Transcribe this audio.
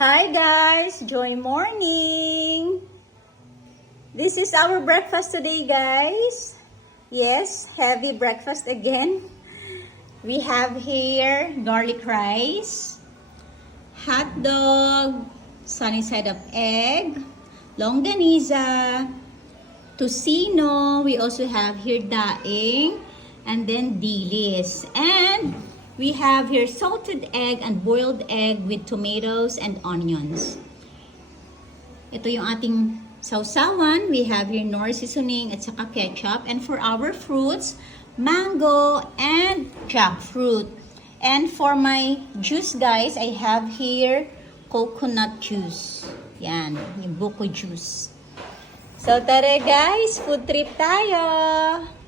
Hi guys, joy morning. This is our breakfast today, guys. Yes, heavy breakfast again. We have here garlic rice, hot dog, sunny side up egg, longaniza, tocino. We also have here daing, and then dilis. And we have here salted egg and boiled egg with tomatoes and onions. Ito yung ating sausawan. We have here nor seasoning at saka ketchup. And for our fruits, mango and jackfruit. And for my juice, guys, I have here coconut juice. Yan, yung buko juice. So tara guys, food trip tayo!